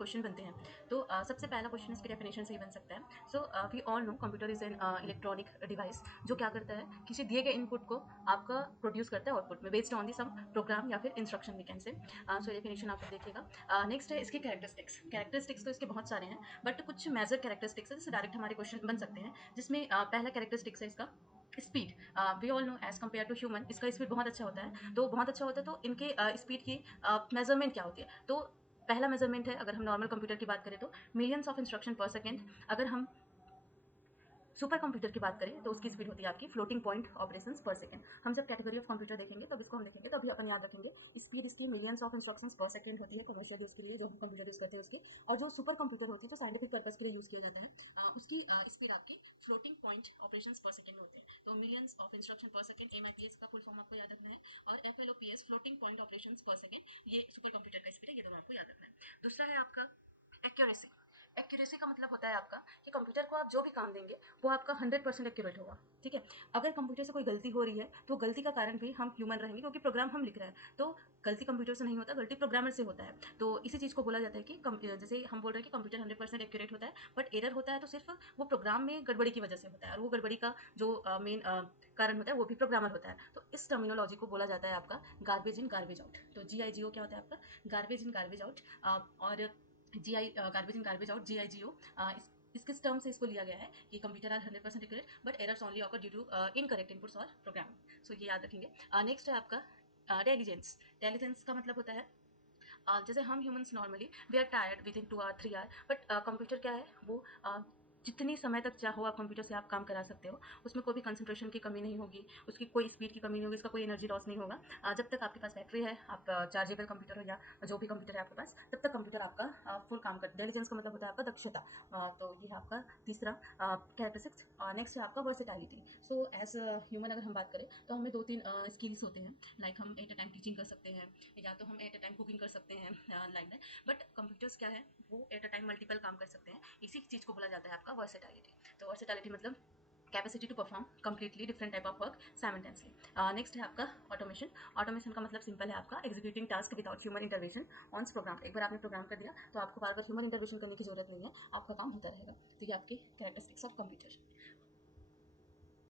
Question बनते हैं। तो सबसे पहला क्वेश्चन इसकी डेफिनेशन से ही बन सकता है। So we all know computer is an electronic device जो क्या करता है, किसी दिए गए इनपुट को आपका प्रोड्यूस करता है आउटपुट में based on the some program या फिर instruction we can say. So definition आप देखिएगा। नेक्स्ट है इसके कैरेक्टरिस्टिक्स तो इसके बहुत सारे हैं, बट कुछ मेजर कैरेक्टरिस्टिक्स है जिससे डायरेक्ट हमारे क्वेश्चन बन सकते हैं, जिसमें पहला कैरेक्टरिस्टिक्स है इसका speed. We all know as compare to human इसका स्पीड बहुत अच्छा होता है। तो बहुत अच्छा होता है, तो इनके स्पीड की मेजरमेंट क्या होती है? तो पहला मेजरमेंट है, अगर हम नॉर्मल कंप्यूटर की बात करें तो मिलियंस ऑफ इंस्ट्रक्शन पर सेकेंड। अगर हम सुपर कंप्यूटर की बात करें तो उसकी स्पीड होती है आपकी फ्लोटिंग पॉइंट ऑपरेशंस पर सेकंड। हम जब कैटेगरी ऑफ कंप्यूटर देखेंगे तब इसको हम देखेंगे तो अभी अपन याद रखेंगे स्पीड इसकी मिलियंस ऑफ इंस्ट्रक्शंस पर सेकंड होती है कमर्शियल यूज़ के लिए, जो हम कंप्यूटर यूज़ करते हैं उसकी। और जो सुपर कंप्यूटर होती है जो साइंटिफिक पर्पस के लिए यूज़ किया जाता है, उसकी स्पीड आपकी फ्लोटिंग पॉइंट ऑपरेशंस पर सेकंड होते हैं। तो मिलियंस ऑफ इंस्ट्रक्शन पर सेकंड, MIPS का फुल फॉर्म आपको याद रखना है, और FLOPS फ्लोटिंग पॉइंट ऑपरेशंस पर सेकंड, ये सुपर कंप्यूटर का स्पीड है। ये दोनों आपको याद रखना है। दूसरा है आपका एक्यूरेसी। एक्यूरेसी का मतलब होता है आपका कि कंप्यूटर को आप जो भी काम देंगे वो आपका 100% एक्यूरेट होगा। ठीक है, अगर कंप्यूटर से कोई गलती हो रही है तो गलती का कारण भी हम ह्यूमन रहेंगे, क्योंकि प्रोग्राम हम लिख रहे हैं। तो गलती कंप्यूटर से नहीं होता, गलती प्रोग्रामर से होता है। तो इसी चीज़ को बोला जाता है कि जैसे हम बोल रहे हैं कि कंप्यूटर 100% एक्यूरेट होता है, बट एरर होता है तो सिर्फ वो प्रोग्राम में गड़बड़ी की वजह से होता है, और वो गड़बड़ी का जो मेन कारण होता है वो भी प्रोग्रामर होता है। तो इस टर्मिनोलॉजी को बोला जाता है आपका गार्बेज इन गार्बेज आउट। तो GIGO क्या होता है आपका? Garbage in garbage out. और garbage in garbage out, GIGO, इसके टर्म से इसको लिया गया है कि computer are 100% accurate but errors only occur due to incorrect inputs और प्रोग्रामिंग। सो ये याद रखेंगे। नेक्स्ट है आपका टेलिजेंस। टेलिजेंस का मतलब होता है जैसे हम humans normally we are tired within 2 hour 3 hour, but computer क्या है वो जितनी समय तक चाहो आप कंप्यूटर से आप काम करा सकते हो। उसमें कोई भी कंसंट्रेशन की कमी नहीं होगी, उसकी कोई स्पीड की कमी नहीं होगी, इसका कोई एनर्जी लॉस नहीं होगा। जब तक आपके पास बैटरी है, आप चार्जेबल कंप्यूटर हो या जो भी कंप्यूटर है आपके पास, तब तक कंप्यूटर आपका फुल काम कर। इंटेलिजेंस का मतलब होता है आपका दक्षता। तो ये है आपका तीसरा कैरेक्टरिस्टिक्स। नेक्स्ट है आपका वर्सेटैलिटी। सो एज ह्यूमन अगर हम बात करें तो हमें 2-3 स्किल्स होते हैं, लाइक हम एट अ टाइम टीचिंग कर सकते हैं, या तो हम एट अ टाइम कुकिंग कर सकते हैं, लाइक दैट। बट कंप्यूटर्स क्या है, वो एट अ टाइम मल्टीपल काम कर सकते हैं। इसी चीज़ को बोला जाता है आपका वर्सेटैलिटी। तो वर्सेटैलिटी मतलब capacity to perform completely different type of work simultaneously. Next है आपका ऑटोमेशन। ऑटोमेशन का मतलब सिंपल है आपका executing task without human intervention on program. एक बार आपने प्रोग्राम कर दिया तो आपको बार बार ह्यूमन इंटरवेंशन करने की जरूरत नहीं है, आपका काम होता रहेगा। तो ये आपके कैरेक्टरिस्टिक्स ऑफ कंप्यूटर।